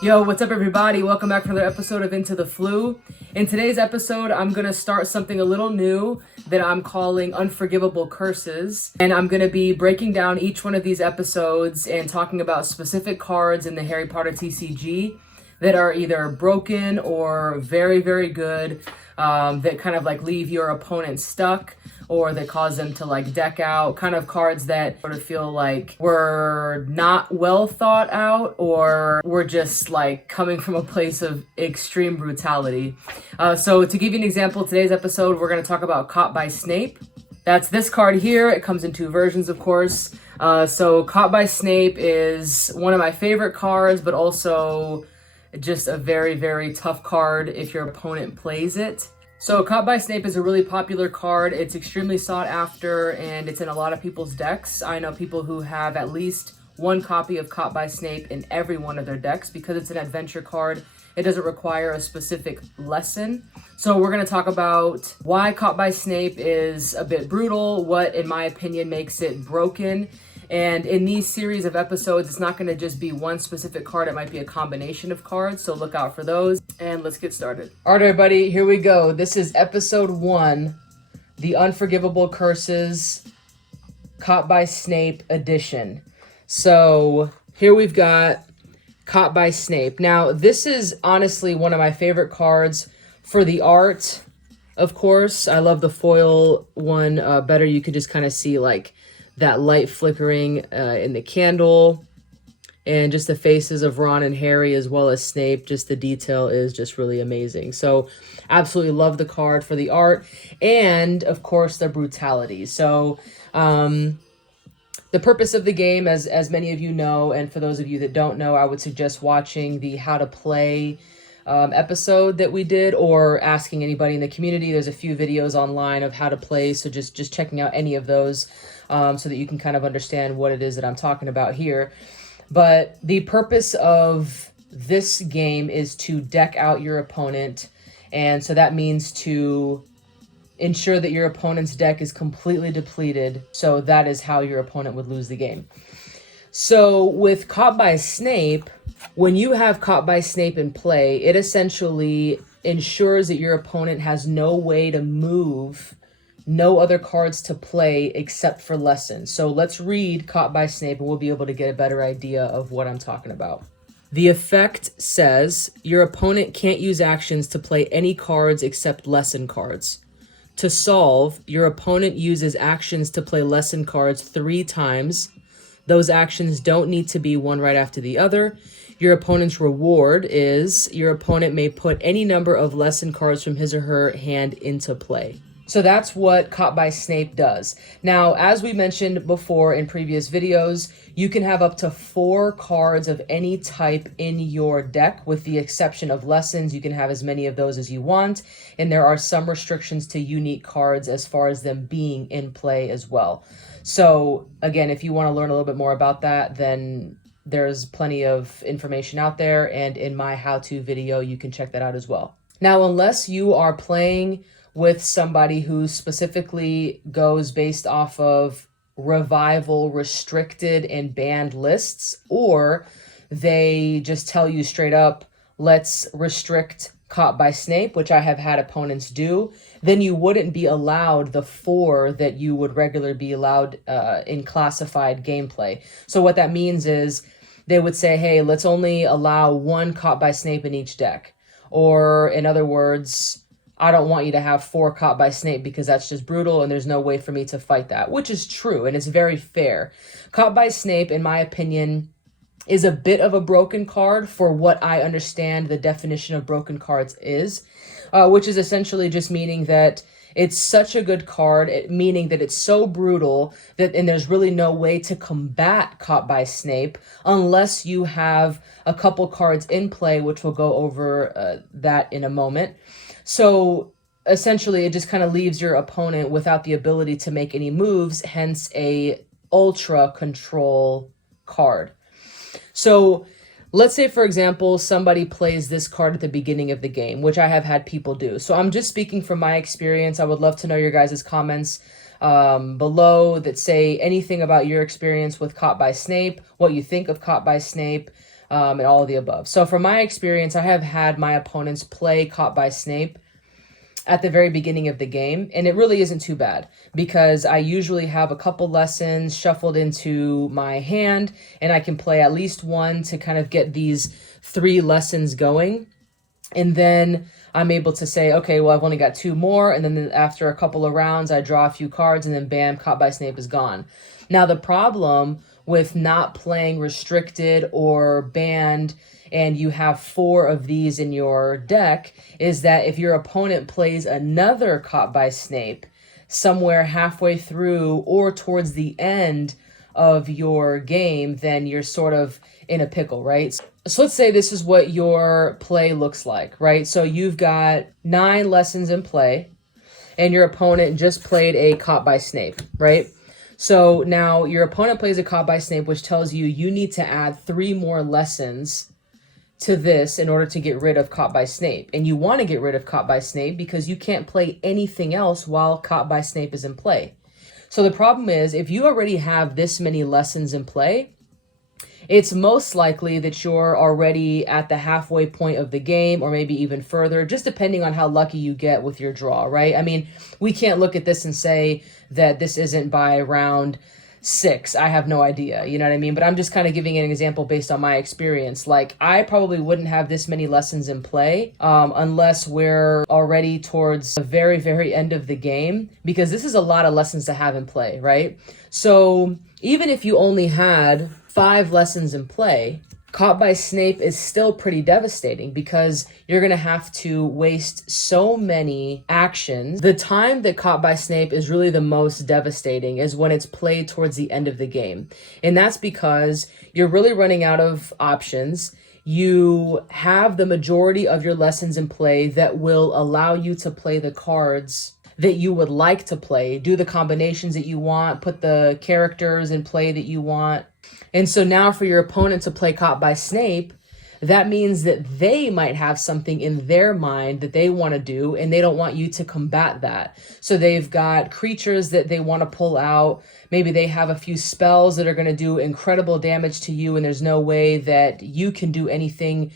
Yo, what's up everybody? Welcome back for another episode of Into the Floo. In today's episode, I'm going to start something a little new that I'm calling Unforgivable Curses. And I'm going to be breaking down each one of these episodes and talking about specific cards in the Harry Potter TCG that are either broken or very, very good, that kind of like leave your opponent stuck, or that cause them to like deck out, kind of cards that sort of feel like were not well thought out or were just like coming from a place of extreme brutality. So to give you an example, today's episode, we're going to talk about Caught by Snape. That's this card here. It comes in two versions, of course. So Caught by Snape is one of my favorite cards, but also just a very, very tough card if your opponent plays it. So Caught by Snape is a really popular card. It's extremely sought after and it's in a lot of people's decks. I know people who have at least one copy of Caught by Snape in every one of their decks because it's an adventure card. It doesn't require a specific lesson. So we're going to talk about why Caught by Snape is a bit brutal, what in my opinion makes it broken. And in these series of episodes, it's not going to just be one specific card. It might be a combination of cards. So look out for those. And let's get started. All right, everybody, here we go. This is episode 1, the Unforgivable Curses, Caught by Snape edition. So here we've got Caught by Snape. Now, this is honestly one of my favorite cards for the art. Of course, I love the foil one better. You could just kind of see like that light flickering in the candle, and just the faces of Ron and Harry as well as Snape. Just the detail is just really amazing. So absolutely love the card for the art and of course the brutality. So the purpose of the game, as many of you know, and for those of you that don't know, I would suggest watching the How to Play episode that we did, or asking anybody in the community. There's a few videos online of how to play, so just checking out any of those so that you can kind of understand what it is that I'm talking about here. But the purpose of this game is to deck out your opponent, and so that means to ensure that your opponent's deck is completely depleted, so that is how your opponent would lose the game. So with Caught by Snape, when you have Caught by Snape in play, it essentially ensures that your opponent has no way to move, no other cards to play except for lessons. So let's read Caught by Snape and we'll be able to get a better idea of what I'm talking about. The effect says your opponent can't use actions to play any cards except lesson cards. To solve, your opponent uses actions to play lesson cards 3 times. Those actions don't need to be one right after the other. Your opponent's reward is your opponent may put any number of lesson cards from his or her hand into play. So that's what Caught by Snape does. Now, as we mentioned before in previous videos, you can have up to 4 cards of any type in your deck, with the exception of lessons. You can have as many of those as you want, and there are some restrictions to unique cards as far as them being in play as well. So again, if you want to learn a little bit more about that, then there's plenty of information out there, and in my how-to video, you can check that out as well. Now, unless you are playing with somebody who specifically goes based off of revival restricted and banned lists, or they just tell you straight up, let's restrict Caught by Snape, which I have had opponents do, then you wouldn't be allowed the 4 that you would regularly be allowed in classified gameplay. So what that means is they would say, hey, let's only allow 1 Caught by Snape in each deck. Or in other words, I don't want you to have 4 Caught by Snape because that's just brutal and there's no way for me to fight that, which is true and it's very fair. Caught by Snape, in my opinion, is a bit of a broken card for what I understand the definition of broken cards is, which is essentially just meaning that it's such a good card, meaning that it's so brutal that, and there's really no way to combat Caught by Snape unless you have a couple cards in play, which we'll go over that in a moment. So essentially, it just kind of leaves your opponent without the ability to make any moves, hence a ultra control card. So let's say, for example, somebody plays this card at the beginning of the game, which I have had people do. So I'm just speaking from my experience. I would love to know your guys' comments below that say anything about your experience with Caught by Snape, what you think of Caught by Snape, and all of the above. So from my experience, I have had my opponents play Caught by Snape at the very beginning of the game, and it really isn't too bad because I usually have a couple lessons shuffled into my hand, and I can play at least one to kind of get these 3 lessons going. And then I'm able to say, okay, well, I've only got 2 more. And then after a couple of rounds, I draw a few cards, and then bam, Caught by Snape is gone. Now, the problem with not playing restricted or banned, and you have 4 of these in your deck, is that if your opponent plays another Caught by Snape somewhere halfway through or towards the end of your game, then you're sort of in a pickle, right? So let's say this is what your play looks like, right? So you've got 9 lessons in play, and your opponent just played a Caught by Snape, right? So now your opponent plays a Caught by Snape, which tells you you need to add 3 more lessons to this in order to get rid of Caught by Snape. And you want to get rid of Caught by Snape because you can't play anything else while Caught by Snape is in play. So the problem is, if you already have this many lessons in play, it's most likely that you're already at the halfway point of the game, or maybe even further, just depending on how lucky you get with your draw, right? I mean, we can't look at this and say that this isn't by round 6. I have no idea, you know what I mean? But I'm just kind of giving an example based on my experience. Like, I probably wouldn't have this many lessons in play unless we're already towards the very, very end of the game, because this is a lot of lessons to have in play, right? So even if you only had 5 lessons in play, Caught by Snape is still pretty devastating because you're going to have to waste so many actions. The time that Caught by Snape is really the most devastating is when it's played towards the end of the game. And that's because you're really running out of options. You have the majority of your lessons in play that will allow you to play the cards that you would like to play, do the combinations that you want, put the characters in play that you want. And so now for your opponent to play Caught by Snape, that means that they might have something in their mind that they want to do, and they don't want you to combat that. So they've got creatures that they want to pull out. Maybe they have a few spells that are going to do incredible damage to you, and there's no way that you can do anything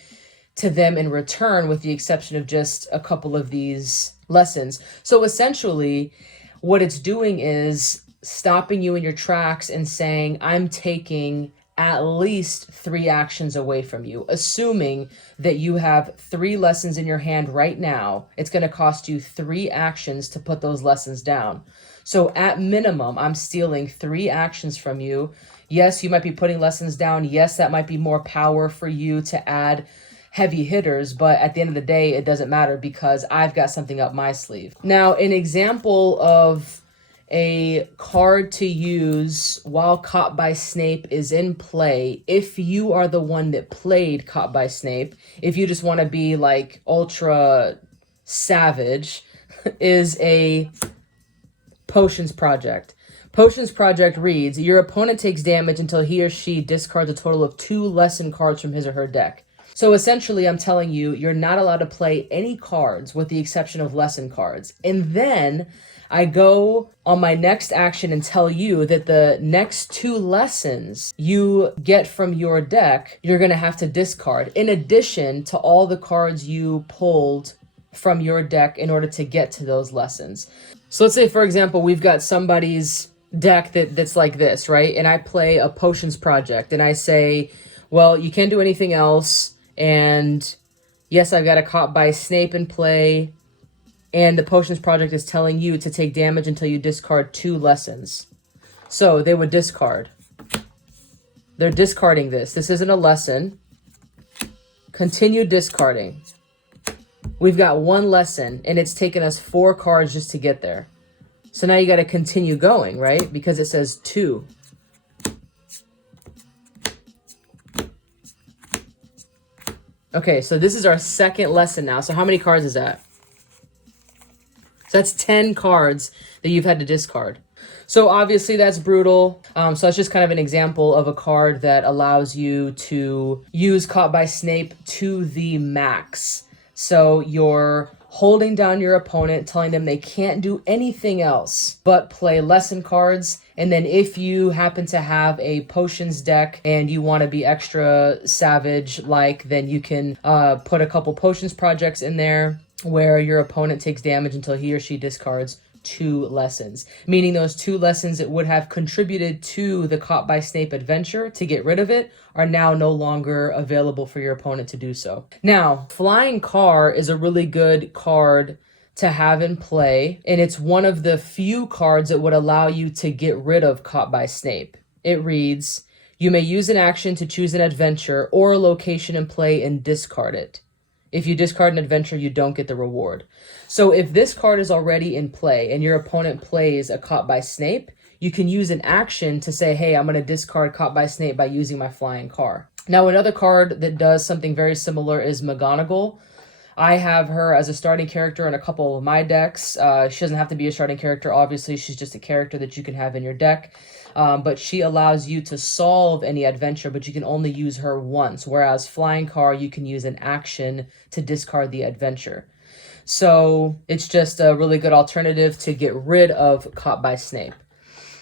to them in return, with the exception of just a couple of these lessons. So essentially, what it's doing is stopping you in your tracks and saying, I'm taking at least 3 actions away from you, assuming that you have 3 lessons in your hand right now. It's going to cost you 3 actions to put those lessons down. So at minimum, I'm stealing 3 actions from you. Yes, you might be putting lessons down. Yes, that might be more power for you to add heavy hitters, but at the end of the day, it doesn't matter because I've got something up my sleeve. Now, an example of a card to use while Caught by Snape is in play, if you are the one that played Caught by Snape, if you just want to be like ultra savage, is a Potions Project. Potions Project reads, your opponent takes damage until he or she discards a total of 2 lesson cards from his or her deck. So essentially, I'm telling you, you're not allowed to play any cards with the exception of lesson cards. And then I go on my next action and tell you that the next 2 lessons you get from your deck, you're going to have to discard, in addition to all the cards you pulled from your deck in order to get to those lessons. So let's say, for example, we've got somebody's deck that's like this, right? And I play a Potions Project, and I say, well, you can't do anything else. And yes, I've got a Caught by Snape in play, and the Potions Project is telling you to take damage until you discard 2 lessons. So they would discard. They're discarding this. This isn't a lesson. Continue discarding. We've got 1 lesson, and it's taken us 4 cards just to get there. So now you got to continue going, right? Because it says 2. Okay, so this is our second lesson now. So how many cards is that? So that's 10 cards that you've had to discard. So obviously that's brutal. So that's just kind of an example of a card that allows you to use Caught by Snape to the max. So your holding down your opponent, telling them they can't do anything else but play lesson cards. And then if you happen to have a potions deck and you want to be extra savage, then you can put a couple potions projects in there where your opponent takes damage until he or she discards 2 lessons, meaning those 2 lessons that would have contributed to the Caught by Snape adventure to get rid of it are now no longer available for your opponent to do so. Now, Flying Car is a really good card to have in play, and it's one of the few cards that would allow you to get rid of Caught by Snape. It reads, you may use an action to choose an adventure or a location in play and discard it. If you discard an adventure, you don't get the reward. So if this card is already in play and your opponent plays a Caught by Snape, you can use an action to say, hey, I'm going to discard Caught by Snape by using my Flying Car. Now, another card that does something very similar is Mcgonagall. I have her as a starting character in a couple of my decks. She doesn't have to be a starting character. Obviously, she's just a character that you can have in your deck. But she allows you to solve any adventure, but you can only use her once. Whereas Flying Car, you can use an action to discard the adventure. So it's just a really good alternative to get rid of Caught by Snape.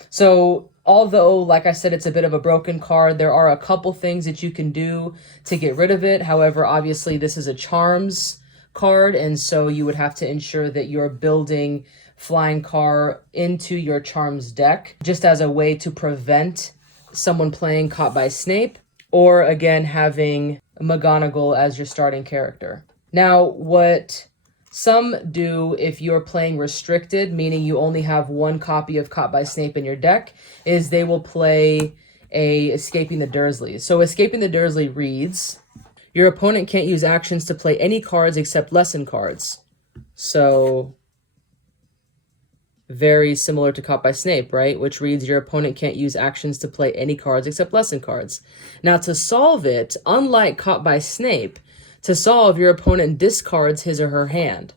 So although, like I said, it's a bit of a broken card, there are a couple things that you can do to get rid of it. However, obviously this is a Charms card, and so you would have to ensure that you're building Flying Car into your Charms deck just as a way to prevent someone playing Caught by Snape, or again having Mcgonagall as your starting character. Now, what some do if you're playing restricted, meaning you only have one copy of Caught by Snape in your deck, is they will play a Escaping the Dursley. So Escaping the Dursley reads, your opponent can't use actions to play any cards except lesson cards. So very similar to Caught by Snape, right? Which reads, your opponent can't use actions to play any cards except lesson cards. Now, to solve it, unlike Caught by Snape, to solve, your opponent discards his or her hand.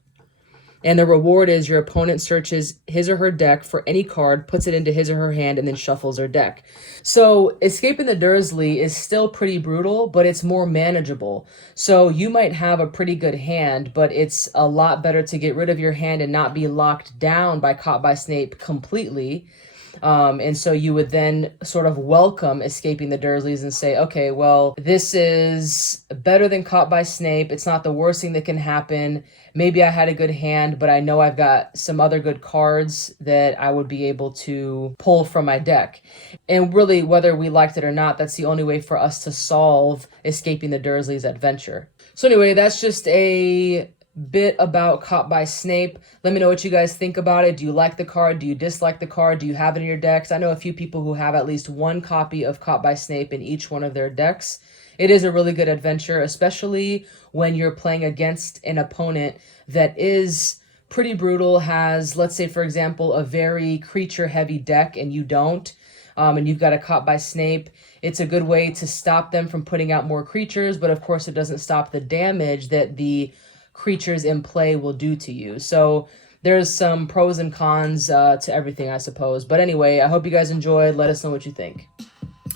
And the reward is your opponent searches his or her deck for any card, puts it into his or her hand, and then shuffles their deck. So Escaping the Dursley is still pretty brutal, but it's more manageable. So you might have a pretty good hand, but it's a lot better to get rid of your hand and not be locked down by Caught by Snape completely. And so you would then sort of welcome Escaping the Dursleys and say, okay, well, this is better than Caught by Snape. It's not the worst thing that can happen. Maybe I had a good hand, but I know I've got some other good cards that I would be able to pull from my deck. And really, whether we liked it or not, that's the only way for us to solve Escaping the Dursleys adventure. So anyway, that's just a bit about Caught by Snape. Let me know what you guys think about it. Do you like the card? Do you dislike the card? Do you have it in your decks? I know a few people who have at least one copy of Caught by Snape in each one of their decks. It is a really good adventure, especially when you're playing against an opponent that is pretty brutal, has, let's say, for example, a very creature-heavy deck and you don't, and you've got a Caught by Snape. It's a good way to stop them from putting out more creatures, but of course it doesn't stop the damage that the creatures in play will do to you. So there's some pros and cons to everything, I suppose. But anyway, I hope you guys enjoyed. Let us know what you think.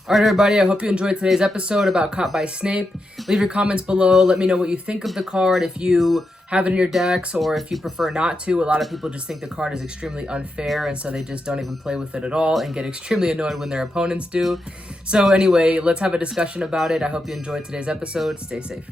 All right, everybody, I hope you enjoyed today's episode about Caught by Snape. Leave your comments below. Let me know what you think of the card, if you have it in your decks or if you prefer not to. A lot of people just think the card is extremely unfair, and so they just don't even play with it at all and get extremely annoyed when their opponents do. So anyway, let's have a discussion about it. I hope you enjoyed today's episode. Stay safe.